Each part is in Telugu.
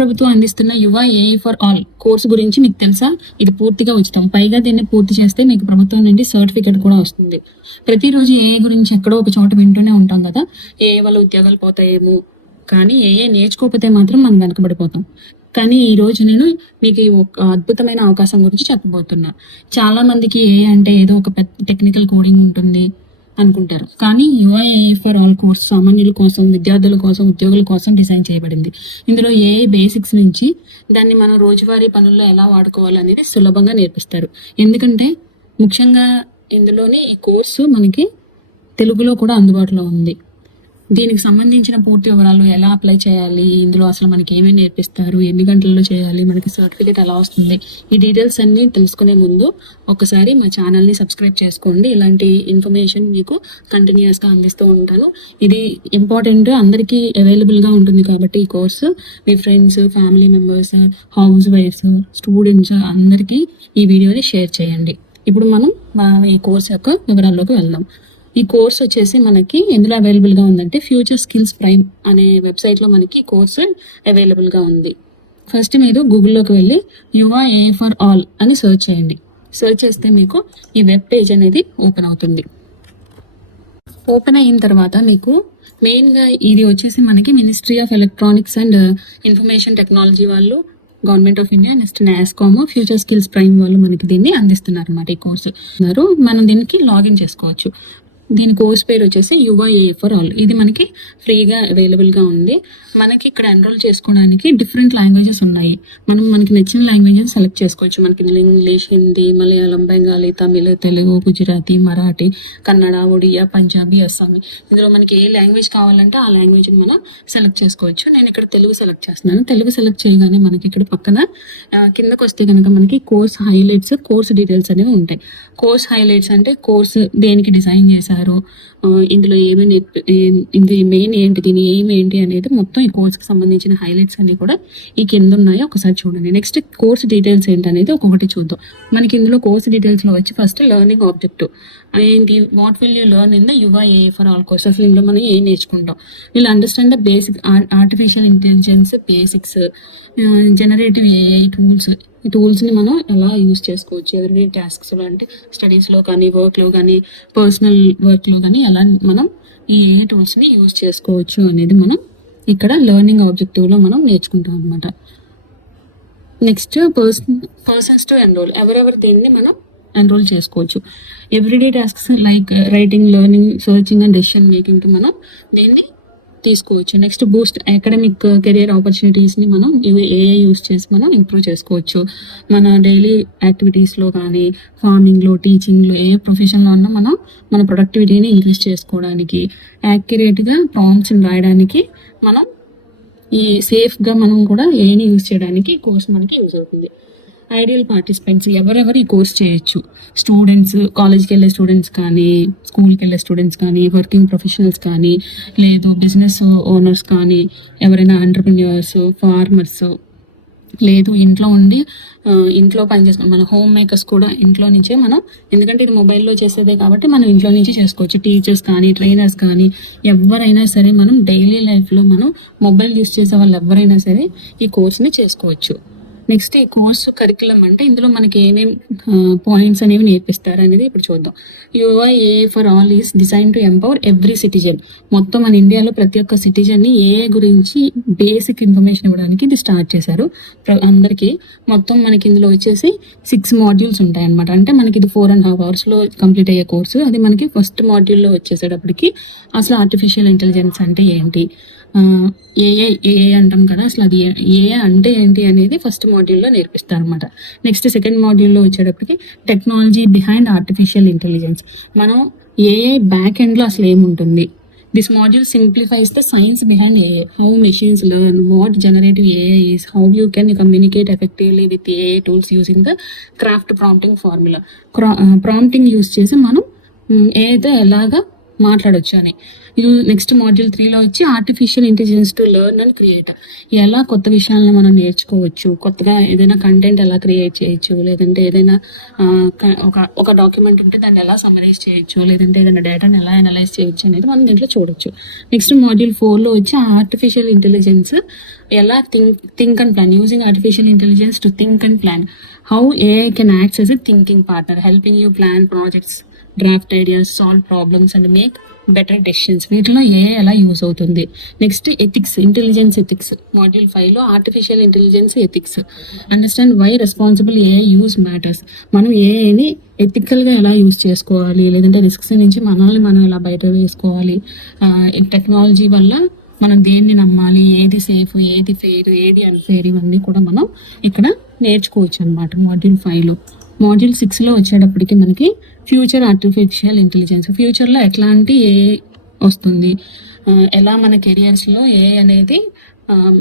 ప్రభుత్వం అందిస్తున్న యువ ఏఐ ఫర్ ఆల్ కోర్సు గురించి మీకు తెలుసా? ఇది పూర్తిగా ఉచితం. పైగా దీన్ని పూర్తి చేస్తే మీకు ప్రభుత్వం నుండి సర్టిఫికేట్ కూడా వస్తుంది. ప్రతిరోజు ఏఐ గురించి ఎక్కడో ఒక చోట వింటూనే ఉంటాం కదా, ఏఐ వల్ల ఉద్యోగాలు పోతాయేమో, కానీ ఏఐ నేర్చుకోకపోతే మాత్రం మనం వెనకబడిపోతాం. కానీ ఈ రోజు నేను మీకు ఒక అద్భుతమైన అవకాశం గురించి చెప్పబోతున్నా. చాలా మందికి ఏఐ అంటే ఏదో ఒక పెద్ద టెక్నికల్ కోడింగ్ ఉంటుంది అనుకుంటారు, కానీ యుఐఏఐ ఫర్ ఆల్ కోర్స్ సామాన్యుల కోసం, విద్యార్థుల కోసం, ఉద్యోగుల కోసం డిజైన్ చేయబడింది. ఇందులో ఏఐ బేసిక్స్ నుంచి దాన్ని మనం రోజువారీ పనుల్లో ఎలా వాడుకోవాలనేది సులభంగా నేర్పిస్తారు. ఎందుకంటే ముఖ్యంగా ఇందులోనే ఈ కోర్సు మనకి తెలుగులో కూడా అందుబాటులో ఉంది. దీనికి సంబంధించిన పూర్తి వివరాలు, ఎలా అప్లై చేయాలి, ఇందులో అసలు మనకి ఏమేమి నేర్పిస్తారు, ఎన్ని గంటల్లో చేయాలి, మనకి సర్టిఫికేట్ ఎలా వస్తుంది, ఈ డీటెయిల్స్ అన్ని తెలుసుకునే ముందు ఒకసారి మా ఛానల్ని సబ్స్క్రైబ్ చేసుకోండి. ఇలాంటి ఇన్ఫర్మేషన్ మీకు కంటిన్యూస్గా అందిస్తూ ఉంటాను. ఇది ఇంపార్టెంట్, అందరికీ అవైలబుల్గా ఉంటుంది కాబట్టి ఈ కోర్సు మీ ఫ్రెండ్స్, ఫ్యామిలీ మెంబర్స్, హౌస్ వైఫ్స్, స్టూడెంట్స్ అందరికీ ఈ వీడియోని షేర్ చేయండి. ఇప్పుడు మనం ఈ కోర్స్ యొక్క వివరాల్లోకి వెళ్దాం. ఈ కోర్స్ వచ్చేసి మనకి ఎందులో అవైలబుల్గా ఉందంటే ఫ్యూచర్ స్కిల్స్ ప్రైమ్ అనే వెబ్సైట్లో మనకి కోర్సు అవైలబుల్గా ఉంది. ఫస్ట్ మీరు గూగుల్లోకి వెళ్ళి యువ ఏఐ ఫర్ ఆల్ అని సెర్చ్ చేయండి. సెర్చ్ చేస్తే మీకు ఈ వెబ్ పేజ్ అనేది ఓపెన్ అవుతుంది. ఓపెన్ అయిన తర్వాత మీకు మెయిన్గా ఇది వచ్చేసి మనకి ministry of electronics and information technology వాళ్ళు, government of India, next NASSCOM, future skills prime వాళ్ళు మనకి దీన్ని అందిస్తున్నారు అన్నమాట. ఈ కోర్సు మనం దీనికి లాగిన్ చేసుకోవచ్చు. దీని కోర్స్ పేరు వచ్చేసి యువ ఏఐ ఫర్ ఆల్. ఇది మనకి ఫ్రీగా అవైలబుల్గా ఉంది. మనకి ఇక్కడ ఎన్రోల్ చేసుకోవడానికి డిఫరెంట్ లాంగ్వేజెస్ ఉన్నాయి. మనకి నచ్చిన లాంగ్వేజెస్ సెలెక్ట్ చేసుకోవచ్చు. మనకి ఇంగ్లీష్, హిందీ, మలయాళం, బెంగాలీ, తమిళ్, తెలుగు, గుజరాతీ, మరాఠీ, కన్నడ, ఒడియా, పంజాబీ, అస్సామీ. ఇందులో మనకి ఏ లాంగ్వేజ్ కావాలంటే ఆ లాంగ్వేజ్ని మనం సెలెక్ట్ చేసుకోవచ్చు. నేను ఇక్కడ తెలుగు సెలెక్ట్ చేస్తున్నాను. తెలుగు సెలెక్ట్ చేయగానే మనకి ఇక్కడ పక్కన కిందకు వస్తే కనుక మనకి కోర్స్ హైలైట్స్, కోర్స్ డీటెయిల్స్ అనేవి ఉంటాయి. కోర్స్ హైలైట్స్ అంటే కోర్సు దేనికి డిజైన్ చేశారు, ఇందులో ఏమేమి ఇది మెయిన్ ఏంటి, దీని ఎయిమ్ ఏంటి అనేది మొత్తం ఈ కోర్స్కి సంబంధించిన హైలైట్స్ అన్ని కూడా ఈ కింద ఉన్నాయో ఒకసారి చూడండి. నెక్స్ట్ కోర్స్ డీటెయిల్స్ ఏంటనేది ఒక్కొక్కటి చూద్దాం. మనకి ఇందులో కోర్స్ డీటెయిల్స్లో వచ్చి ఫస్ట్ లెర్నింగ్ ఆబ్జెక్టివ్ ఏంటి, what will you learn in the యువ ఏఐ ఫర్ ఆల్ కోర్స్. అసలు ఇందులో మనం ఏం నేర్చుకుంటాం. వీళ్ళు understand the basic artificial intelligence basics, generative AI tools. ఈ టూల్స్ని మనం ఎలా యూజ్ చేసుకోవచ్చు ఎవ్రీడే టాస్క్స్లో, అంటే స్టడీస్లో కానీ, వర్క్లో కానీ, పర్సనల్ వర్క్లో కానీ ఎలా మనం ఈ ఏఐ టూల్స్ని యూజ్ చేసుకోవచ్చు అనేది మనం ఇక్కడ లెర్నింగ్ ఆబ్జెక్టివ్లో మనం నేర్చుకుంటాం అనమాట. నెక్స్ట్ పర్సన్స్ టు ఎన్రోల్, ఎవరెవరు దీన్ని మనం ఎన్రోల్ చేసుకోవచ్చు. Everyday tasks like writing, learning, searching and decision మేకింగ్కి మనం దీన్ని తీసుకోవచ్చు. నెక్స్ట్ బూస్ట్ అకాడమిక్ కెరియర్ ఆపర్చునిటీస్ని మనం ఏఐ యూస్ చేసి మనం ఇంప్రూవ్ చేసుకోవచ్చు. మన డైలీ యాక్టివిటీస్లో కానీ, ఫార్మింగ్లో, టీచింగ్లో, ఏ ప్రొఫెషన్లో ఉన్నా మనం మన ప్రొడక్టివిటీని ఇంక్రీజ్ చేసుకోవడానికి, యాక్యురేట్గా ప్రాంప్ట్స్ని రాయడానికి, మనం ఈ సేఫ్గా మనం కూడా ఏఐని యూజ్ చేయడానికి ఈ కోర్స్ మనకి యూజ్ అవుతుంది. ఐడియల్ పార్టిసిపెంట్స్ ఎవరెవరు ఈ కోర్స్ చేయొచ్చు. స్టూడెంట్స్, కాలేజ్కి వెళ్ళే స్టూడెంట్స్ కానీ, స్కూల్కి వెళ్ళే స్టూడెంట్స్ కానీ, వర్కింగ్ ప్రొఫెషనల్స్ కానీ, లేదు బిజినెస్ ఓనర్స్ కానీ, ఎవరైనా ఎంటర్‌ప్రెన్యూర్స్, ఫార్మర్స్, లేదు ఇంట్లో పనిచేసుకుని మన హోమ్ మేకర్స్ కూడా ఇంట్లో నుంచే మనం, ఎందుకంటే ఇది మొబైల్లో చేసేదే కాబట్టి మనం ఇంట్లో నుంచి చేసుకోవచ్చు. టీచర్స్ కానీ, ట్రైనర్స్ కానీ, ఎవరైనా సరే మనం డైలీ లైఫ్లో మనం మొబైల్ యూస్ చేసే వాళ్ళు ఎవరైనా సరే ఈ కోర్స్ని చేసుకోవచ్చు. నెక్స్ట్ ఈ కోర్సు కరికులం అంటే ఇందులో మనకి ఏమేమి పాయింట్స్ అనేవి నేర్పిస్తారు అనేది ఇప్పుడు చూద్దాం. యువ AI for all is design to empower every citizen. మొత్తం మన ఇండియాలో ప్రతి ఒక్క సిటిజన్ని ఏఐ గురించి బేసిక్ ఇన్ఫర్మేషన్ ఇవ్వడానికి ఇది స్టార్ట్ చేశారు అందరికీ. మొత్తం మనకి ఇందులో వచ్చేసి 6 మాడ్యూల్స్ ఉంటాయి అనమాట. అంటే మనకి ఇది 4.5 అవర్స్లో కంప్లీట్ అయ్యే కోర్సు. అది మనకి ఫస్ట్ మాడ్యూల్లో వచ్చేసేటప్పటికి అసలు ఆర్టిఫిషియల్ ఇంటెలిజెన్స్ అంటే ఏంటి, ఏఐ అంటాం కదా, అసలు అది ఏఐ అంటే ఏంటి అనేది ఫస్ట్ మాడ్యూల్లో నేర్పిస్తారు అనమాట. నెక్స్ట్ సెకండ్ మాడ్యూల్లో వచ్చేటప్పటికి టెక్నాలజీ బిహైండ్ ఆర్టిఫిషియల్ ఇంటెలిజెన్స్. మనం ఏఐ బ్యాక్ ఎండ్లో అసలు ఏముంటుంది. This module simplifies the science behind AI, how machines learn, what generative AI is, how you can communicate effectively with AI tools using the craft prompting formula. Prompting use చేసి మనం ఏఐతో ఎలాగా మాట్లాడొచ్చు అని. నెక్స్ట్ మాడ్యూల్ 3లో వచ్చి artificial intelligence to learn and create. ఎలా కొత్త విషయాలను మనం నేర్చుకోవచ్చు, కొత్తగా ఏదైనా కంటెంట్ ఎలా క్రియేట్ చేయొచ్చు, లేదంటే ఏదైనా ఒక డాక్యుమెంట్ ఉంటే దాన్ని ఎలా సమరైజ్ చేయొచ్చు, లేదంటే ఏదైనా డేటాను ఎలా అనలైజ్ చేయొచ్చు అనేది మనం దీంట్లో చూడొచ్చు. నెక్స్ట్ మాడ్యూల్ 4లో వచ్చి ఆర్టిఫిషియల్ ఇంటెలిజెన్స్ ఎలా think and plan, using artificial intelligence to think and plan, how AI can acts as a thinking partner, helping you plan projects, draft ideas, solve problems and make better decisions. వీటిలో ఏఐ ఎలా యూస్ అవుతుంది. Next ethics, intelligence ethics. Module 5లో artificial intelligence ethics, understand why responsible AI use matters. మనం ఏఐని ఎథికల్గా ఎలా యూస్ చేసుకోవాలి, లేదంటే రిస్క్స్ నుంచి మనల్ని మనం ఎలా బయట వేసుకోవాలి, టెక్నాలజీ వల్ల మనం దేన్ని నమ్మాలి, ఏది సేఫ్, ఏది ఫెయిర్, ఏది అన్ఫెయిర్, ఇవన్నీ కూడా మనం ఇక్కడ నేర్చుకోవచ్చు అనమాట మాడ్యూల్ 5లో. మాడ్యూల్ 6లో వచ్చేటప్పటికి మనకి ఫ్యూచర్ ఆర్టిఫిషియల్ ఇంటెలిజెన్స్. ఫ్యూచర్లో ఎట్లాంటి ఏఐ వస్తుంది, ఎలా మన కెరియర్స్లో ఏఐ అనేది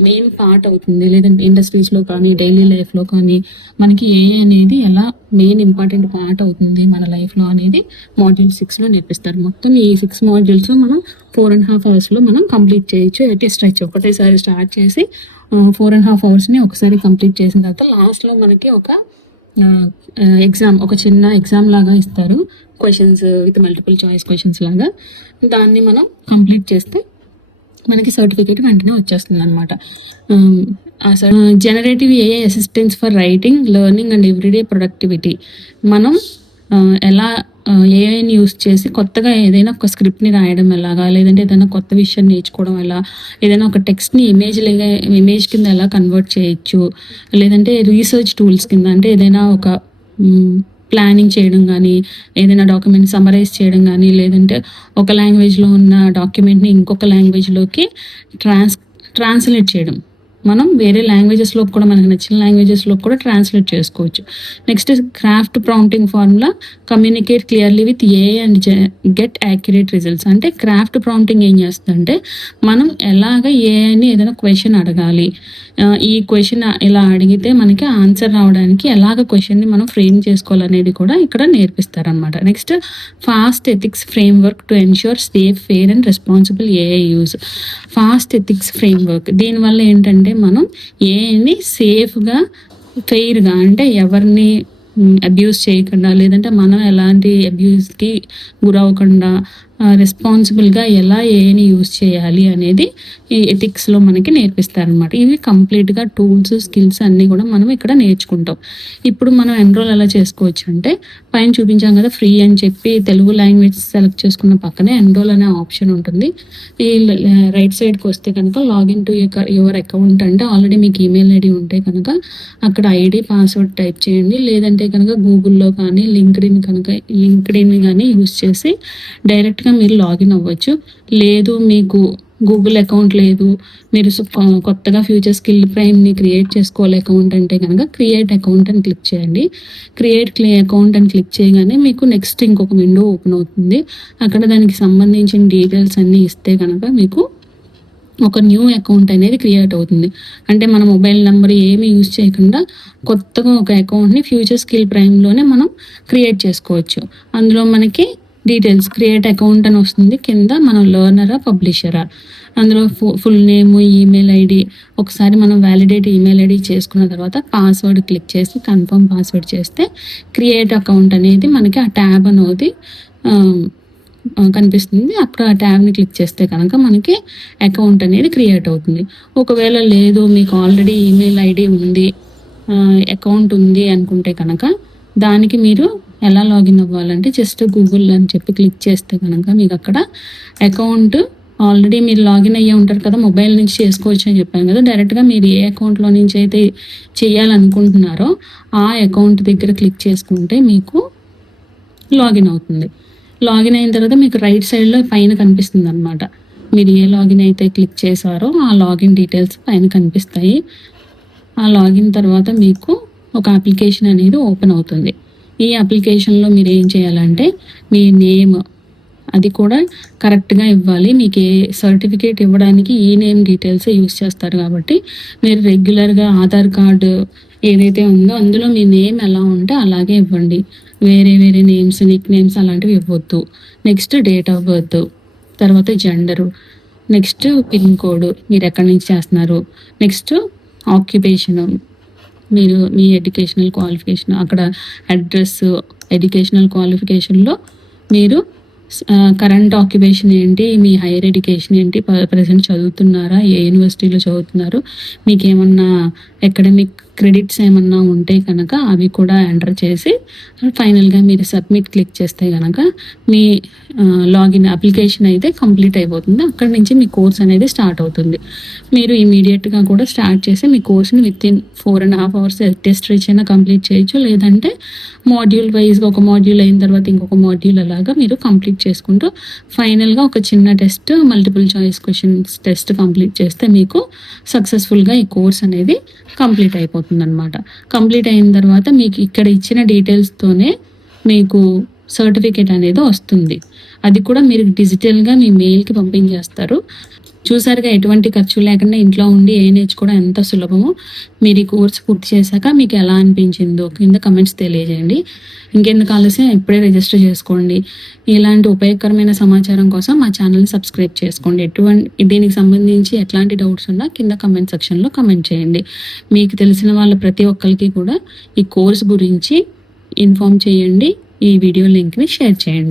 మెయిన్ పార్ట్ అవుతుంది, లేదంటే ఇండస్ట్రీస్లో కానీ డైలీ లైఫ్లో కానీ మనకి ఏఐ అనేది ఎలా మెయిన్ ఇంపార్టెంట్ పార్ట్ అవుతుంది మన లైఫ్లో అనేది మాడ్యూల్ 6లో నేర్పిస్తారు. మొత్తం ఈ 6 మాడ్యూల్స్ మనం 4.5 అవర్స్లో మనం కంప్లీట్ చేయొచ్చు. అయితే స్ట్రెచ్ ఒకటేసారి స్టార్ట్ చేసి 4.5 అవర్స్ని ఒకసారి కంప్లీట్ చేసిన తర్వాత లాస్ట్లో మనకి ఒక ఎగ్జామ్, ఒక చిన్న ఎగ్జామ్ లాగా ఇస్తారు, questions with multiple choice questions లాగా. దాన్ని మనం కంప్లీట్ చేస్తే మనకి సర్టిఫికేట్ వెంటనే వచ్చేస్తుంది అనమాట. Generative AI assistants for writing, learning and everyday productivity. మనం ఎలా ఏఐని యూస్ చేసి కొత్తగా ఏదైనా ఒక స్క్రిప్ట్ని రాయడం ఎలాగా, లేదంటే ఏదైనా కొత్త విషయం నేర్చుకోవడం ఎలా, ఏదైనా ఒక టెక్స్ట్ని ఇమేజ్ కింద ఎలా కన్వర్ట్ చేయొచ్చు, లేదంటే రీసెర్చ్ టూల్స్ కింద, అంటే ఏదైనా ఒక ప్లానింగ్ చేయడం కానీ, ఏదైనా డాక్యుమెంట్ సమరైజ్ చేయడం కానీ, లేదంటే ఒక లాంగ్వేజ్లో ఉన్న డాక్యుమెంట్ని ఇంకొక లాంగ్వేజ్లోకి ట్రాన్స్లేట్ చేయడం. మనం వేరే లాంగ్వేజెస్లో కూడా మనకు నచ్చిన లాంగ్వేజెస్లో కూడా ట్రాన్స్లేట్ చేసుకోవచ్చు. Next craft prompting formula, communicate clearly with AI and get accurate results. అంటే క్రాఫ్ట్ ప్రాంప్టింగ్ ఏం చేస్తుందంటే మనం ఎలాగ ఏఐని ఏదైనా క్వశ్చన్ అడగాలి, ఈ క్వశ్చన్ ఇలా అడిగితే మనకి ఆన్సర్ రావడానికి ఎలాగ క్వశ్చన్ని మనం ఫ్రేమ్ చేసుకోవాలనేది కూడా ఇక్కడ నేర్పిస్తారనమాట. Next fast ethics framework to ensure safe, fair and responsible AI use. Fast ethics framework దీనివల్ల ఏంటంటే మనం ఏఐని సేఫ్గా, ఫెయిర్గా, అంటే ఎవరిని అబ్యూస్ చేయకుండా, లేదంటే మనం ఎలాంటి అబ్యూస్కి గురవ్వకుండా రెస్పాన్సిబుల్గా ఎలా ఏఐని యూజ్ చేయాలి అనేది ఈ ఎథిక్స్లో మనకి నేర్పిస్తారనమాట. ఇవి కంప్లీట్గా టూల్స్, స్కిల్స్ అన్నీ కూడా మనం ఇక్కడ నేర్చుకుంటాం. ఇప్పుడు మనం ఎన్రోల్ ఎలా చేసుకోవచ్చు అంటే పైన చూపించాం కదా ఫ్రీ అని చెప్పి తెలుగు లాంగ్వేజ్ సెలెక్ట్ చేసుకున్న పక్కనే ఎన్రోల్ అనే ఆప్షన్ ఉంటుంది. ఈ రైట్ సైడ్కి వస్తే కనుక లాగిన్ టు యువర్ అకౌంట్, అంటే ఆల్రెడీ మీకు ఈమెయిల్ ఐడి ఉంటే కనుక అక్కడ ఐడి పాస్వర్డ్ టైప్ చేయండి, లేదంటే కనుక గూగుల్లో కానీ లింక్డ్ఇన్ కానీ యూజ్ చేసి డైరెక్ట్గా మీరు లాగిన్ అవ్వచ్చు. లేదు మీకు గూగుల్ అకౌంట్ లేదు, మీరు కొత్తగా ఫ్యూచర్ స్కిల్ ప్రైమ్ని క్రియేట్ చేసుకోవాలి అకౌంట్ అంటే కనుక క్రియేట్ అకౌంట్ అని క్లిక్ చేయండి. క్రియేట్ అకౌంట్ అని క్లిక్ చేయగానే మీకు నెక్స్ట్ ఇంకొక విండో ఓపెన్ అవుతుంది. అక్కడ దానికి సంబంధించిన డీటెయిల్స్ అన్నీ ఇస్తే కనుక మీకు ఒక న్యూ అకౌంట్ అనేది క్రియేట్ అవుతుంది. అంటే మన మొబైల్ నెంబర్ ఏమి యూజ్ చేయకుండా కొత్తగా ఒక అకౌంట్ని ఫ్యూచర్ స్కిల్ ప్రైమ్లోనే మనం క్రియేట్ చేసుకోవచ్చు. అందులో మనకి డీటెయిల్స్ క్రియేట్ అకౌంట్ అని వస్తుంది, కింద మనం లెర్నరా పబ్లిషరా, అందులో ఫుల్ నేమ్, ఈమెయిల్ ఐడి, ఒకసారి మనం వ్యాలిడేట్ ఈమెయిల్ ఐడి చేసుకున్న తర్వాత పాస్వర్డ్ క్లిక్ చేసి కన్ఫర్మ్ పాస్వర్డ్ చేస్తే క్రియేట్ అకౌంట్ అనేది మనకి ఆ ట్యాబ్ అనేది కనిపిస్తుంది. అప్పుడు ఆ ట్యాబ్ని క్లిక్ చేస్తే కనుక మనకి అకౌంట్ అనేది క్రియేట్ అవుతుంది. ఒకవేళ లేదు మీకు ఆల్రెడీ ఈమెయిల్ ఐడి ఉంది, అకౌంట్ ఉంది అనుకుంటే కనుక దానికి మీరు ఎలా లాగిన్ అవ్వాలంటే జస్ట్ గూగుల్ అని చెప్పి క్లిక్ చేస్తే కనుక మీకు అక్కడ అకౌంట్ ఆల్రెడీ మీరు లాగిన్ అయ్యే ఉంటారు కదా, మొబైల్ నుంచి చేసుకోవచ్చు అని చెప్పాను కదా, డైరెక్ట్గా మీరు ఏ అకౌంట్లో నుంచి అయితే చేయాలనుకుంటున్నారో ఆ అకౌంట్ దగ్గర క్లిక్ చేసుకుంటే మీకు లాగిన్ అవుతుంది. లాగిన్ అయిన తర్వాత మీకు రైట్ సైడ్లో పైన కనిపిస్తుంది అనమాట, మీరు ఏ లాగిన్ అయితే క్లిక్ చేశారో ఆ లాగిన్ డీటెయిల్స్ పైన కనిపిస్తాయి. ఆ లాగిన్ తర్వాత మీకు ఒక అప్లికేషన్ అనేది ఓపెన్ అవుతుంది. ఈ అప్లికేషన్లో మీరు ఏం చేయాలంటే మీ నేమ్ అది కూడా కరెక్ట్గా ఇవ్వాలి. మీకు ఏ సర్టిఫికేట్ ఇవ్వడానికి ఈ నేమ్ డీటెయిల్స్ యూస్ చేస్తారు కాబట్టి మీరు రెగ్యులర్గా ఆధార్ కార్డు ఏదైతే ఉందో అందులో మీ నేమ్ ఎలా ఉంటే అలాగే ఇవ్వండి. వేరే వేరే నేమ్స్, నిక్ నేమ్స్ అలాంటివి ఇవ్వద్దు. నెక్స్ట్ డేట్ ఆఫ్ బర్త్, తర్వాత జెండరు, నెక్స్ట్ పిన్ కోడ్, మీరు ఎక్కడి నుంచి చేస్తున్నారు, నెక్స్ట్ ఆక్యుపేషను, మీరు మీ ఎడ్యుకేషనల్ క్వాలిఫికేషన్, అక్కడ అడ్రస్, ఎడ్యుకేషనల్ క్వాలిఫికేషన్లో మీరు కరెంట్ ఆక్యుపేషన్ ఏంటి, మీ హైయర్ ఎడ్యుకేషన్ ఏంటి, ప్రజెంట్ చదువుతున్నారా, ఏ యూనివర్సిటీలో చదువుతున్నారు, మీకు ఏమన్నా అకాడమిక్ క్రెడిట్స్ ఏమన్నా ఉంటే కనుక అవి కూడా ఎంటర్ చేసి ఫైనల్గా మీరు సబ్మిట్ క్లిక్ చేస్తే కనుక మీ లాగిన్ అప్లికేషన్ అయితే కంప్లీట్ అయిపోతుంది. అక్కడి నుంచి మీ కోర్స్ అనేది స్టార్ట్ అవుతుంది. మీరు ఇమీడియట్గా కూడా స్టార్ట్ చేసి మీ కోర్స్ని వితిన్ 4.5 hours టెస్ట్ రీచ్ అయినా కంప్లీట్ చేయొచ్చు. లేదంటే మాడ్యూల్ వైజ్గా ఒక మాడ్యూల్ అయిన తర్వాత ఇంకొక మాడ్యూల్ అలాగా మీరు కంప్లీట్ చేసుకుంటూ ఫైనల్గా ఒక చిన్న test, multiple choice questions test complete చేస్తే మీకు సక్సెస్ఫుల్గా ఈ కోర్స్ అనేది కంప్లీట్ అయిపోతుంది అనమాట. కంప్లీట్ అయిన తర్వాత మీకు ఇక్కడ ఇచ్చిన డీటెయిల్స్తోనే మీకు సర్టిఫికేట్ అనేది వస్తుంది. అది కూడా మీరు డిజిటల్గా మీ మెయిల్కి పంపించేస్తారు. చూసారుగా, ఎటువంటి ఖర్చు లేకుండా ఇంట్లో ఉండి ఏ నేర్చుకోవడం ఎంత సులభమో. మీరు ఈ కోర్స్ పూర్తి చేశాక మీకు ఎలా అనిపించిందో కింద కమెంట్స్ తెలియజేయండి. ఇంకెందుకు ఆలస్యం, ఇప్పుడే రిజిస్టర్ చేసుకోండి. ఇలాంటి ఉపయోగకరమైన సమాచారం కోసం మా ఛానల్ని సబ్స్క్రైబ్ చేసుకోండి. దీనికి సంబంధించి ఎట్లాంటి డౌట్స్ ఉన్నా కింద కమెంట్ సెక్షన్లో కమెంట్ చేయండి. మీకు తెలిసిన వాళ్ళ ప్రతి ఒక్కరికి కూడా ఈ కోర్స్ గురించి ఇన్ఫామ్ చేయండి. ఈ వీడియో లింక్ని షేర్ చేయండి.